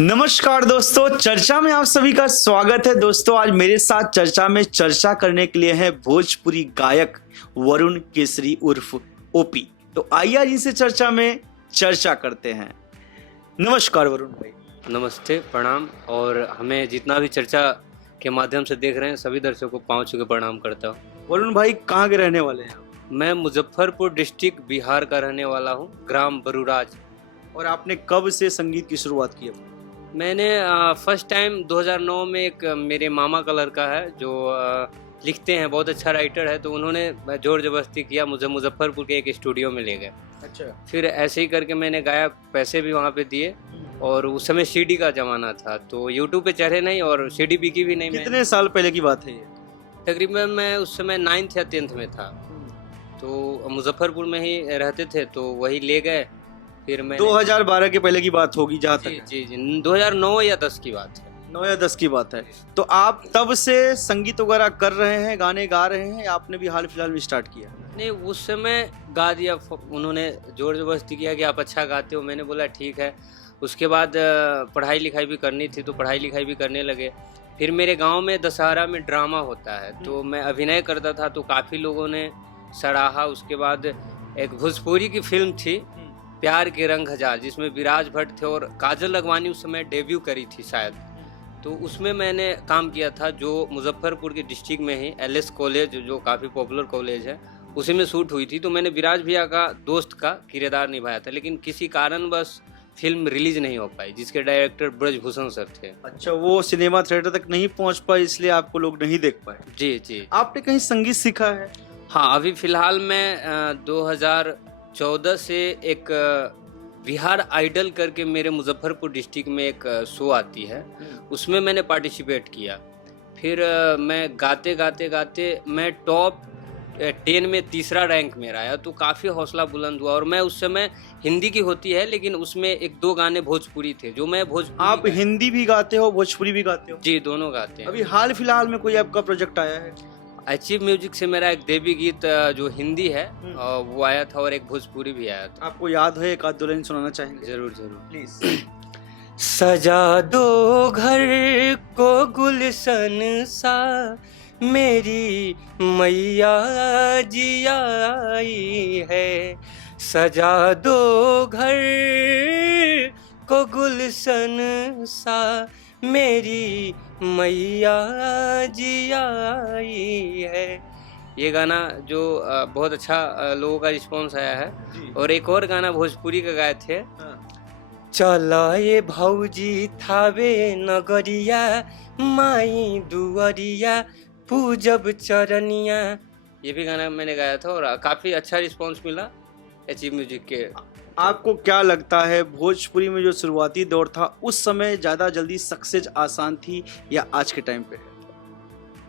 नमस्कार दोस्तों, चर्चा में आप सभी का स्वागत है। दोस्तों आज मेरे साथ चर्चा में चर्चा करने के लिए है भोजपुरी गायक वरुण केसरी उर्फ ओपी। तो आइए आज इनसे चर्चा में चर्चा करते हैं। नमस्कार वरुण भाई। नमस्ते, प्रणाम। और हमें जितना भी चर्चा के माध्यम से देख रहे हैं सभी दर्शकों को पाँव छू के प्रणाम करता हूँ। वरुण भाई कहाँ के रहने वाले हैं? मैं मुजफ्फरपुर डिस्ट्रिक्ट बिहार का रहने वाला हूँ, ग्राम बरुराज। और आपने कब से संगीत की शुरुआत की? मैंने फर्स्ट टाइम 2009 में एक मेरे मामा का लड़का है जो लिखते हैं, बहुत अच्छा राइटर है, तो उन्होंने जोर जबरदस्ती किया, मुझे मुजफ्फरपुर के एक स्टूडियो में ले गए। अच्छा। फिर ऐसे ही करके मैंने गाया, पैसे भी वहाँ पे दिए। और उस समय सीडी का ज़माना था, तो यूट्यूब पे चढ़े नहीं और सीडी बिकी भी नहीं। कितने साल पहले की बात है ये? तकरीबन मैं उस समय 9th या 10th में था, तो मुजफ्फरपुर में ही रहते थे, तो वही ले गए। फिर मैं 2012 के पहले की बात होगी जहाँ तक। जी 2009 या 10 की बात है। 9 या 10 की बात है। तो आप तब से संगीत वगैरह कर रहे हैं, गाने गा रहे हैं, या आपने भी हाल फिलहाल में स्टार्ट किया? नहीं, उस समय गा दिया, उन्होंने जोर जबरदस्ती किया कि आप अच्छा गाते हो। मैंने बोला ठीक है। उसके बाद पढ़ाई लिखाई भी करनी थी, तो पढ़ाई लिखाई भी करने लगे। फिर मेरे गांव में दशहरा में ड्रामा होता है, तो मैं अभिनय करता था, तो काफ़ी लोगों ने सराहा। उसके बाद एक भोजपुरी की फिल्म थी प्यार के रंग हजार, जिसमें विराज भट्ट थे और काजल लखवानी उस समय डेब्यू करी थी शायद, तो उसमें मैंने काम किया था, जो मुजफ्फरपुर के डिस्ट्रिक्ट में ही LS कॉलेज, जो काफ़ी पॉपुलर कॉलेज है, उसी में शूट हुई थी। तो मैंने विराज भैया का दोस्त का किरदार निभाया था, लेकिन किसी कारणवश फिल्म रिलीज नहीं हो पाई, जिसके डायरेक्टर ब्रजभूषण सर थे। अच्छा, वो सिनेमा थिएटर तक नहीं पहुंच पाई, इसलिए आपको लोग नहीं देख पाए। जी। आपने कहीं संगीत सीखा है? हाँ, अभी फिलहाल मैं 2014 से एक बिहार आइडल करके मेरे मुजफ्फरपुर डिस्ट्रिक्ट में एक शो आती है, उसमें मैंने पार्टिसिपेट किया। फिर मैं गाते गाते मैं टॉप 10 में तीसरा रैंक मेरा आया, तो काफ़ी हौसला बुलंद हुआ। और मैं उस समय हिंदी की होती है, लेकिन उसमें 1-2 गाने भोजपुरी थे, जो मैं भोजपुरी। आप हिंदी भी गाते हो, भोजपुरी भी गाते हो? जी, दोनों गाते हैं। अभी हाल फिलहाल में कोई आपका प्रोजेक्ट आया है? अचीव म्यूजिक से मेरा एक देवी गीत जो हिंदी है वो आया था, और एक भोजपुरी भी आया था। आपको याद है? एक आध दो लाइन सुनाना चाहेंगे? जरूर प्लीज। सजा दो घर को गुलशन सा, मेरी मैया जी आई है। सजा दो घर को गुलशन सा, मेरी मैया जी आई है। ये गाना जो बहुत अच्छा लोगों का रिस्पॉन्स आया है। और एक और गाना भोजपुरी का गाए थे, चला ये भौजी थावे नगरिया, माई दुअरिया पूजब चरनिया। ये भी गाना मैंने गाया था और काफ़ी अच्छा रिस्पॉन्स मिला अचीव म्यूजिक के। आपको क्या लगता है, भोजपुरी में जो शुरुआती दौर था उस समय ज़्यादा जल्दी सक्सेस आसान थी या आज के टाइम पे?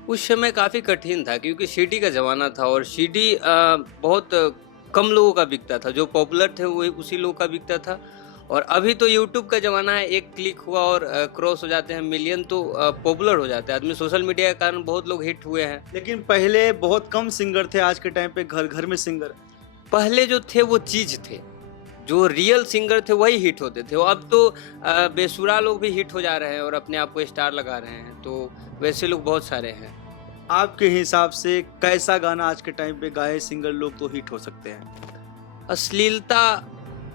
उस समय काफ़ी कठिन था, क्योंकि सीडी का ज़माना था, और सीडी बहुत कम लोगों का बिकता था। जो पॉपुलर थे वही उसी लोगों का बिकता था। और अभी तो यूट्यूब का ज़माना है, एक क्लिक हुआ और क्रॉस हो जाते हैं मिलियन, तो पॉपुलर हो जाते हैं आदमी। सोशल मीडिया के कारण बहुत लोग हिट हुए हैं। लेकिन पहले बहुत कम सिंगर थे, आज के टाइम पे घर घर में सिंगर। पहले जो थे वो चीज़ थे, जो रियल सिंगर थे वही हिट होते थे। अब तो बेसुरा लोग भी हिट हो जा रहे हैं और अपने आप को स्टार लगा रहे हैं, तो वैसे लोग बहुत सारे हैं। आपके हिसाब से कैसा गाना आज के टाइम पे गाए सिंगर लोग तो हिट हो सकते हैं? अश्लीलता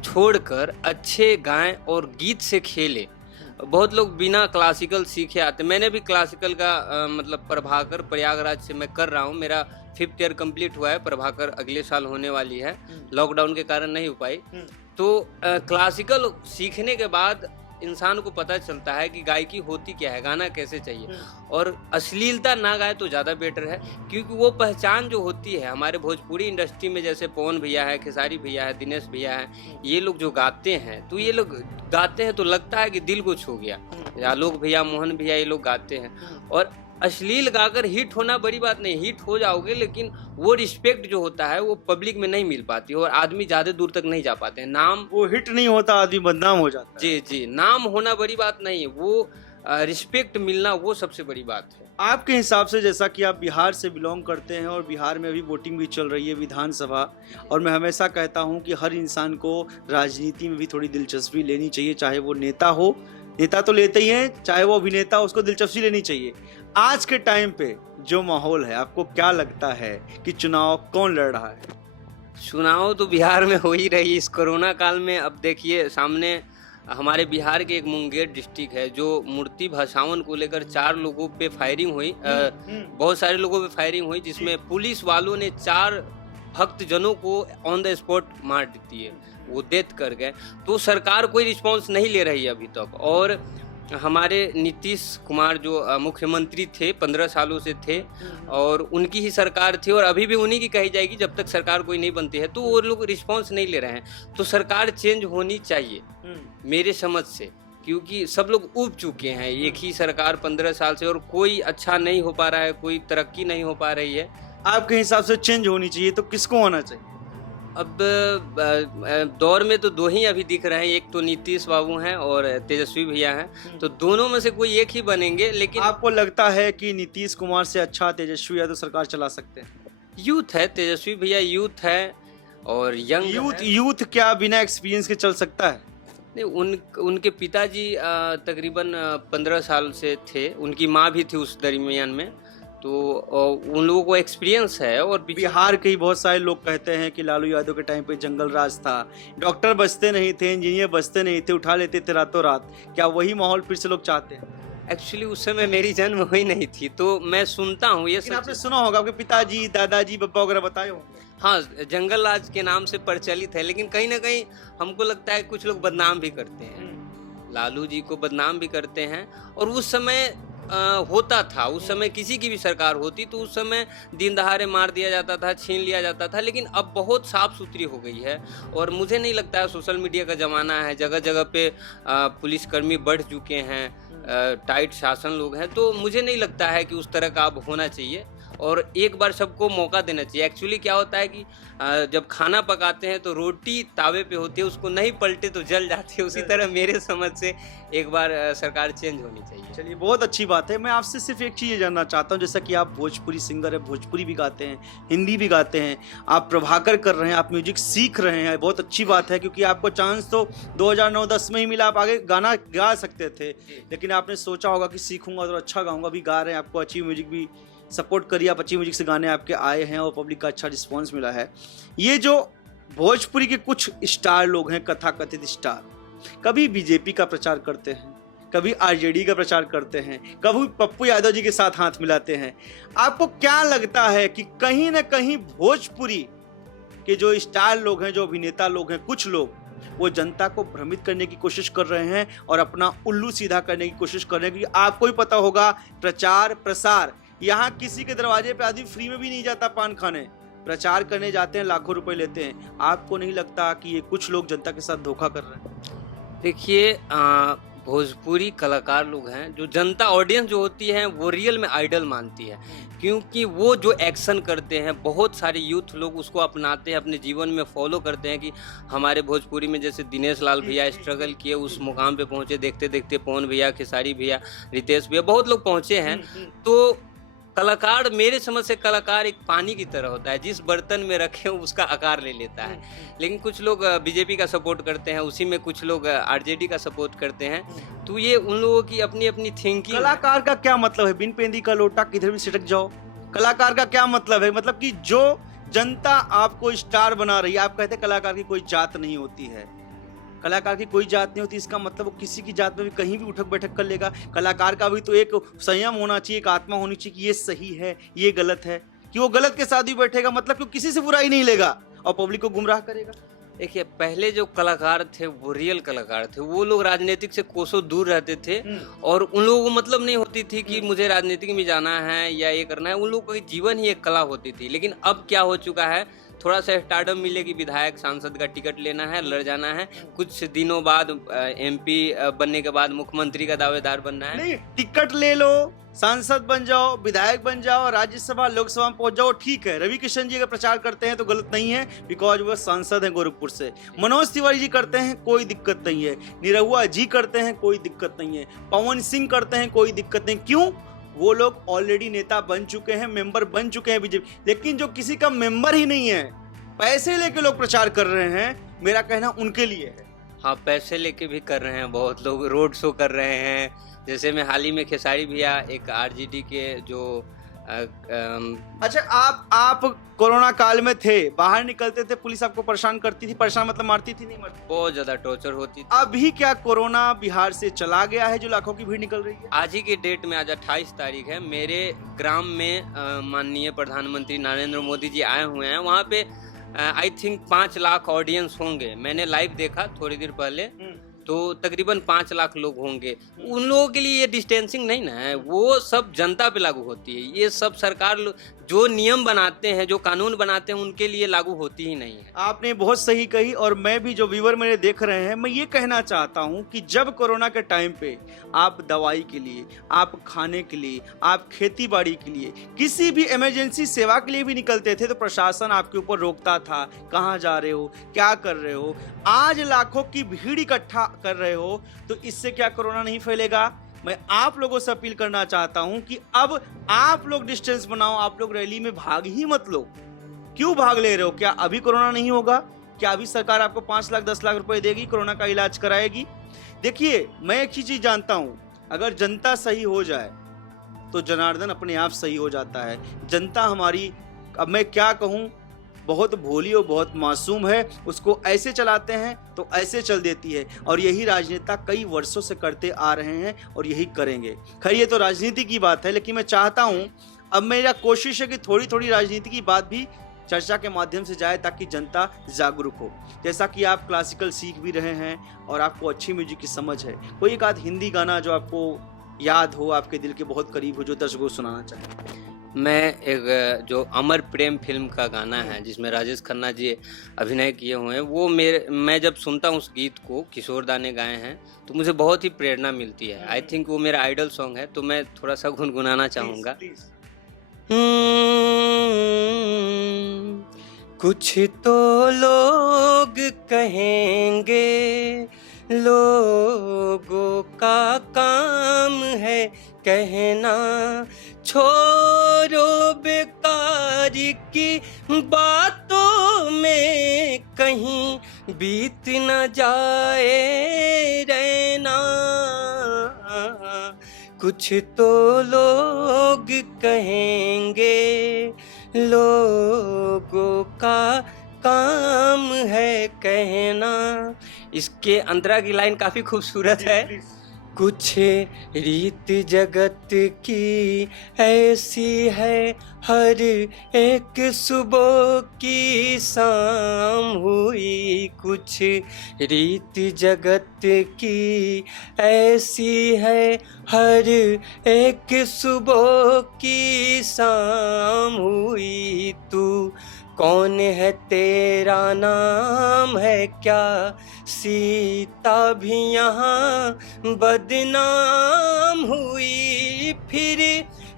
छोड़कर अच्छे गाएं और गीत से खेले। बहुत लोग बिना क्लासिकल सीखे आते। मैंने भी क्लासिकल का मतलब प्रभाकर प्रयागराज से मैं कर रहा हूँ। मेरा 5th ईयर कंप्लीट हुआ है, प्रभाकर अगले साल होने वाली है, लॉकडाउन के कारण नहीं हो पाई। तो क्लासिकल सीखने के बाद इंसान को पता चलता है कि गायकी होती क्या है, गाना कैसे चाहिए। और अश्लीलता ना गाए तो ज़्यादा बेटर है, क्योंकि वो पहचान जो होती है हमारे भोजपुरी इंडस्ट्री में, जैसे पवन भैया है, खेसारी भैया है, दिनेश भैया है, ये लोग जो गाते हैं, तो ये लोग गाते हैं तो लगता है कि दिल को छू गया। आलोक भैया, मोहन भैया, ये लोग गाते हैं। और अश्लील गाकर हिट होना बड़ी बात नहीं, हिट हो जाओगे, लेकिन वो रिस्पेक्ट जो होता है वो पब्लिक में नहीं मिल पाती और आदमी ज़्यादा दूर तक नहीं जा पाते हैं। नाम, वो हिट नहीं होता, आदमी बदनाम हो जाता है। जी, नाम होना बड़ी बात नहीं है, वो रिस्पेक्ट मिलना वो सबसे बड़ी बात है। आपके हिसाब से, जैसा कि आप बिहार से बिलोंग करते हैं और बिहार में अभी वोटिंग भी चल रही है विधानसभा, और मैं हमेशा कहता हूं कि हर इंसान को राजनीति में भी थोड़ी दिलचस्पी लेनी चाहिए, चाहे वो नेता हो नेता तो लेते ही हैं, चाहे वो अभिनेता, उसको दिलचस्पी लेनी चाहिए। आज के टाइम पे जो माहौल है, आपको क्या लगता है कि चुनाव कौन लड़ रहा है? चुनाव तो बिहार में हो ही रही इस कोरोना काल में। अब देखिए सामने हमारे बिहार के एक मुंगेर डिस्ट्रिक्ट है, जो मूर्ति भसावन को लेकर 4 लोगों पे फायरिंग हुई, बहुत सारे लोगों पे फायरिंग हुई, जिसमें पुलिस वालों ने 4 भक्तजनों को ऑन द स्पॉट मार दी है, वो डेथ कर गए। तो सरकार कोई रिस्पांस नहीं ले रही है अभी तक। और हमारे नीतीश कुमार जो मुख्यमंत्री थे 15 सालों से थे, और उनकी ही सरकार थी और अभी भी उन्हीं की कही जाएगी जब तक सरकार कोई नहीं बनती है। तो वो लोग रिस्पांस नहीं ले रहे हैं। तो सरकार चेंज होनी चाहिए मेरे समझ से, क्योंकि सब लोग ऊब चुके हैं एक ही सरकार 15 साल से, और कोई अच्छा नहीं हो पा रहा है, कोई तरक्की नहीं हो पा रही है। आपके हिसाब से चेंज होनी चाहिए तो किसको होना चाहिए? अब दौर में तो 2 ही अभी दिख रहे हैं, एक तो नीतीश बाबू हैं और तेजस्वी भैया हैं। तो दोनों में से कोई एक ही बनेंगे। लेकिन आपको लगता है कि नीतीश कुमार से अच्छा तेजस्वी यादव सरकार चला सकते हैं? यूथ है, तेजस्वी भैया यूथ है और यंग यूथ क्या बिना एक्सपीरियंस के चल सकता है? नहीं, उनके पिताजी तकरीबन 15 साल से थे, उनकी माँ भी थी उस दरमियान में। तो उन लोगों को एक्सपीरियंस है। और बिहार के ही बहुत सारे लोग कहते हैं कि लालू यादव के टाइम पे जंगल राज था, डॉक्टर बचते नहीं थे, इंजीनियर बचते नहीं थे, उठा लेते थे रातों रात। क्या वही माहौल फिर से लोग चाहते हैं? एक्चुअली उस समय मेरी जन्म हुई नहीं थी, तो मैं सुनता हूँ ये सब। आपने सुना होगा, आपके पिताजी, दादाजी, बब्बा वगैरह बताए होंगे। हाँ, जंगल राज के नाम से प्रचलित है, लेकिन कहीं ना कहीं हमको लगता है कुछ लोग बदनाम भी करते हैं, लालू जी को बदनाम भी करते हैं। और उस समय होता था, उस समय किसी की भी सरकार होती तो उस समय दिन दहाड़े मार दिया जाता था, छीन लिया जाता था। लेकिन अब बहुत साफ सुथरी हो गई है, और मुझे नहीं लगता है, सोशल मीडिया का ज़माना है, जगह जगह पे पुलिसकर्मी बढ़ चुके हैं, टाइट शासन लोग हैं। तो मुझे नहीं लगता है कि उस तरह का अब होना चाहिए, और एक बार सबको मौका देना चाहिए। एक्चुअली क्या होता है कि जब खाना पकाते हैं तो रोटी तावे पे होती है, उसको नहीं पलटे तो जल जाती है। उसी तरह मेरे समझ से एक बार सरकार चेंज होनी चाहिए। चलिए, बहुत अच्छी बात है। मैं आपसे सिर्फ एक चीज़ ये जानना चाहता हूँ, जैसा कि आप भोजपुरी सिंगर है, भोजपुरी भी गाते हैं, हिंदी भी गाते हैं, आप प्रभाकर कर रहे हैं, आप म्यूजिक सीख रहे हैं, बहुत अच्छी बात है, क्योंकि आपको चांस तो 2009-10 में ही मिला, आप आगे गाना गा सकते थे, लेकिन आपने सोचा होगा कि सीखूंगा तो अच्छा गाऊंगा। भी गा रहे हैं, आपको अच्छी म्यूजिक भी सपोर्ट करिए, आप अच्छी म्यूजिक से गाने आपके आए हैं और पब्लिक का अच्छा रिस्पांस मिला है। ये जो भोजपुरी के कुछ स्टार लोग हैं, कथाकथित स्टार, कभी बीजेपी का प्रचार करते हैं, कभी आरजेडी का प्रचार करते हैं, कभी पप्पू यादव जी के साथ हाथ मिलाते हैं। आपको क्या लगता है कि कहीं ना कहीं भोजपुरी के जो स्टार लोग हैं, जो अभिनेता लोग हैं, कुछ लोग वो जनता को भ्रमित करने की कोशिश कर रहे हैं और अपना उल्लू सीधा करने की कोशिश कर रहे हैं? क्योंकि आपको ही पता होगा, प्रचार प्रसार, यहाँ किसी के दरवाजे पे आदमी फ्री में भी नहीं जाता पान खाने, प्रचार करने जाते हैं, लाखों रुपए लेते हैं। आपको नहीं लगता कि ये कुछ लोग जनता के साथ धोखा कर रहे हैं? देखिए, भोजपुरी कलाकार लोग हैं, जो जनता ऑडियंस जो होती है वो रियल में आइडल मानती है, क्योंकि वो जो एक्शन करते हैं, बहुत सारे यूथ लोग उसको अपनाते हैं, अपने जीवन में फॉलो करते हैं। कि हमारे भोजपुरी में जैसे दिनेश लाल भैया स्ट्रगल किए, उस मुकाम पे पहुंचे, देखते देखते पवन भैया, खेसारी भैया, रितेश भैया, बहुत लोग पहुंचे हैं। तो कलाकार, मेरे समझ से कलाकार एक पानी की तरह होता है, जिस बर्तन में रखे उसका आकार ले लेता है। लेकिन कुछ लोग बीजेपी का सपोर्ट करते हैं, उसी में कुछ लोग आरजेडी का सपोर्ट करते हैं। तो ये उन लोगों की अपनी अपनी थिंकिंग। कलाकार का क्या मतलब है? बिन पेंदी का लोटा, किधर भी सिटक जाओ। कलाकार का क्या मतलब है? मतलब कि जो जनता आपको स्टार बना रही है, आप कहते हैं कलाकार की कोई जात नहीं होती है, कलाकार की कोई जात नहीं होती, इसका मतलब वो किसी की जात में भी कहीं भी उठक बैठक कर लेगा। कलाकार का भी तो एक संयम होना चाहिए, एक आत्मा होनी चाहिए कि ये सही है, ये गलत है, कि वो गलत के साथ भी बैठेगा, मतलब कि किसी से बुराई नहीं लेगा और पब्लिक को गुमराह करेगा। देखिए, पहले जो कलाकार थे वो रियल कलाकार थे, वो लोग राजनीतिक से कोसों दूर रहते थे, और उन लोगों को मतलब नहीं होती थी कि मुझे राजनीतिक में जाना है या ये करना है। उन लोगों की जीवन ही एक कला होती थी। लेकिन अब क्या हो चुका है, थोड़ा सा स्टारडम मिलेगी, विधायक सांसद का टिकट लेना है, लड़ जाना है, कुछ दिनों बाद एमपी बनने के बाद मुख्यमंत्री का दावेदार बनना है। नहीं, टिकट ले लो, सांसद बन जाओ, विधायक बन जाओ, राज्यसभा लोकसभा में पहुंच जाओ, ठीक है। रवि किशन जी अगर प्रचार करते हैं तो गलत नहीं है, बिकॉज वो सांसद हैं गोरखपुर से। मनोज तिवारी जी करते हैं, कोई दिक्कत नहीं है। निरहुआ जी करते हैं, कोई दिक्कत नहीं है। पवन सिंह करते हैं, कोई दिक्कत नहीं। क्यों? वो लोग ऑलरेडी नेता बन चुके हैं, मेंबर बन चुके हैं बीजेपी। लेकिन जो किसी का मेंबर ही नहीं है, पैसे लेके लोग प्रचार कर रहे हैं, मेरा कहना उनके लिए है। हाँ, पैसे लेके भी कर रहे हैं, बहुत लोग रोड शो कर रहे हैं। जैसे मैं हाल ही में खेसारी भैया एक आरजेडी के जो अच्छा, आप कोरोना काल में थे, बाहर निकलते थे, पुलिस आपको परेशान करती थी, परेशान मतलब मारती थी, नहीं मारती? बहुत ज्यादा टॉर्चर होती थी। अभी क्या कोरोना बिहार से चला गया है जो लाखों की भीड़ निकल रही है? आज ही की डेट में, आज 28 तारीख है, मेरे ग्राम में माननीय प्रधानमंत्री नरेंद्र मोदी जी आए हुए हैं। वहाँ पे आई थिंक 5 लाख ऑडियंस होंगे। मैंने लाइव देखा थोड़ी देर पहले, तो तकरीबन 5 लाख लोग होंगे। उन लोगों के लिए ये डिस्टेंसिंग नहीं ना है, वो सब जनता पे लागू होती है। ये सब सरकार जो नियम बनाते हैं, जो कानून बनाते हैं, उनके लिए लागू होती ही नहीं है। आपने बहुत सही कही, और मैं भी, जो व्यूअर मेरे देख रहे हैं, मैं ये कहना चाहता हूं कि जब कोरोना के टाइम पे आप दवाई के लिए, आप खाने के लिए, आप खेती बाड़ी के लिए, किसी भी इमरजेंसी सेवा के लिए भी निकलते थे तो प्रशासन आपके ऊपर रोकता था, कहाँ जा रहे हो, क्या कर रहे हो। आज लाखों की भीड़ इकट्ठा कर रहे हो तो इससे क्या कोरोना नहीं फैलेगा? मैं आप लोगों से अपील करना चाहता हूं कि अब आप लोग डिस्टेंस बनाओ, आप लोग रैली में भाग ही मत लो। क्यों भाग ले रहे हो? क्या अभी कोरोना नहीं होगा? क्या अभी सरकार आपको 5 लाख 10 लाख रुपए देगी, कोरोना का इलाज कराएगी? देखिए, मैं एक ही चीज जानता हूं, अगर जनता सही हो जाए तो जनार्दन अपने आप सही हो जाता है। जनता हमारी, अब मैं क्या कहूं, बहुत भोली और बहुत मासूम है। उसको ऐसे चलाते हैं तो ऐसे चल देती है, और यही राजनेता कई वर्षों से करते आ रहे हैं और यही करेंगे। खैर, ये तो राजनीति की बात है, लेकिन मैं चाहता हूं, अब मेरा कोशिश है कि थोड़ी थोड़ी राजनीति की बात भी चर्चा के माध्यम से जाए ताकि जनता जागरूक हो। जैसा कि आप क्लासिकल सीख भी रहे हैं और आपको अच्छी म्यूजिक की समझ है, कोई एक आध हिंदी गाना जो आपको याद हो, आपके दिल के बहुत करीब हो, जो दर्शकों को सुनाना चाहें। मैं एक जो अमर प्रेम फिल्म का गाना है जिसमें राजेश खन्ना जी अभिनय किए हुए हैं, वो मैं जब सुनता हूँ उस गीत को, किशोर दा ने गाए हैं, तो मुझे बहुत ही प्रेरणा मिलती है। आई थिंक वो मेरा आइडल सॉन्ग है, तो मैं थोड़ा सा गुनगुनाना चाहूँगा। कुछ तो लोग कहेंगे, लोगों का काम है कहना, छोड़ो बेकार की बातों में कहीं बीत न जाए रहना। कुछ तो लोग कहेंगे, लोगों का काम है कहना। इसके अंतरा की लाइन काफी खूबसूरत है। कुछ रीत जगत की ऐसी है, हर एक सुबह की शाम हुई। कुछ रीत जगत की ऐसी है, हर एक सुबह की शाम हुई। तू कौन है, तेरा नाम है क्या? सीता भी यहाँ बदनाम हुई। फिर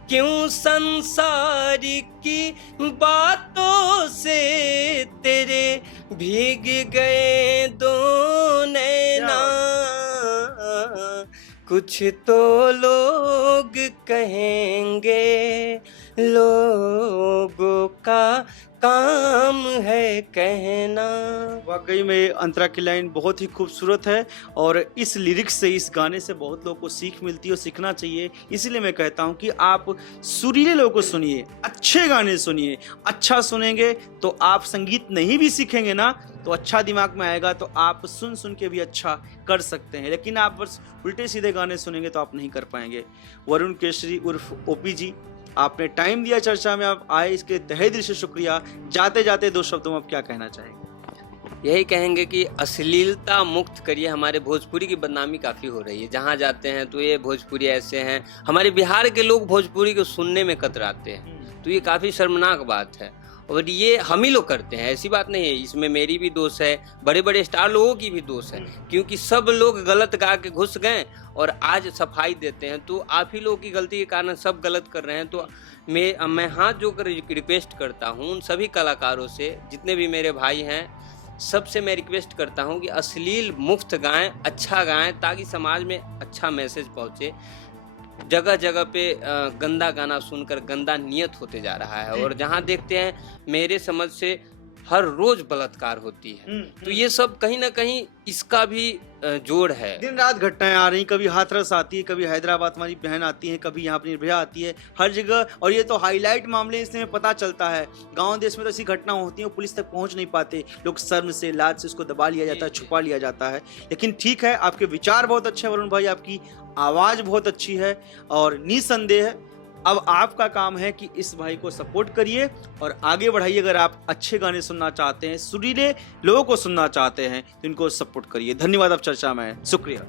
क्यों संसार की बातों से तेरे भीग गए दो नैना। कुछ तो लोग कहेंगे, लोगों का काम है कहना। वाकई में अंतरा की लाइन बहुत ही खूबसूरत है, और इस लिरिक्स से, इस गाने से बहुत लोगों को सीख मिलती है और सीखना चाहिए। इसीलिए मैं कहता हूं कि आप सुरीले लोगों को सुनिए, अच्छे गाने सुनिए। अच्छा सुनेंगे तो आप संगीत नहीं भी सीखेंगे ना, तो अच्छा दिमाग में आएगा, तो आप सुन सुन के भी अच्छा कर सकते हैं। लेकिन आप बस उल्टे सीधे गाने सुनेंगे तो आप नहीं कर पाएंगे। वरुण केसरी उर्फ ओपी जी, आपने टाइम दिया, चर्चा में आप आए, इसके तहे दिल से शुक्रिया। जाते जाते 2 शब्दों में आप क्या कहना चाहेंगे? यही कहेंगे कि अश्लीलता मुक्त करिए। हमारे भोजपुरी की बदनामी काफ़ी हो रही है, जहाँ जाते हैं तो ये भोजपुरी ऐसे हैं। हमारे बिहार के लोग भोजपुरी को सुनने में कतराते हैं, तो ये काफ़ी शर्मनाक बात है। और ये हम ही लोग करते हैं, ऐसी बात नहीं है। इसमें मेरी भी दोष है, बड़े बड़े स्टार लोगों की भी दोष है, क्योंकि सब लोग गलत गा के घुस गए और आज सफाई देते हैं। तो आप ही लोगों की गलती के कारण सब गलत कर रहे हैं। तो मैं हाथ जोड़कर रिक्वेस्ट करता हूँ उन सभी कलाकारों से, जितने भी मेरे भाई हैं, सबसे मैं रिक्वेस्ट करता हूँ कि अश्लील मुक्त गाएं, अच्छा गाएं, ताकि समाज में अच्छा मैसेज पहुँचे। जगह जगह पे गंदा गाना सुनकर गंदा नियत होते जा रहा है। और जहाँ देखते हैं, मेरे समझ से हर रोज बलात्कार होती है। तो ये सब कहीं ना कहीं इसका भी जोड़ है। दिन रात घटनाएं आ रही, कभी हाथरस आती है, कभी हैदराबाद हमारी बहन आती है, कभी यहाँ पर निर्भया आती है, हर जगह। और ये तो हाईलाइट मामले, इसमें पता चलता है। गांव देश में तो ऐसी घटना होती है, पुलिस तक पहुंच नहीं पाते, लोग शर्म से, लाज से उसको दबा लिया जाता है, छुपा लिया जाता है। लेकिन ठीक है, आपके विचार बहुत अच्छे हैं वरुण भाई, आपकी आवाज बहुत अच्छी है, और निसंदेह अब आपका काम है कि इस भाई को सपोर्ट करिए और आगे बढ़ाइए। अगर आप अच्छे गाने सुनना चाहते हैं, सुरीले लोगों को सुनना चाहते हैं, तो इनको सपोर्ट करिए। धन्यवाद। अब चर्चा में, शुक्रिया।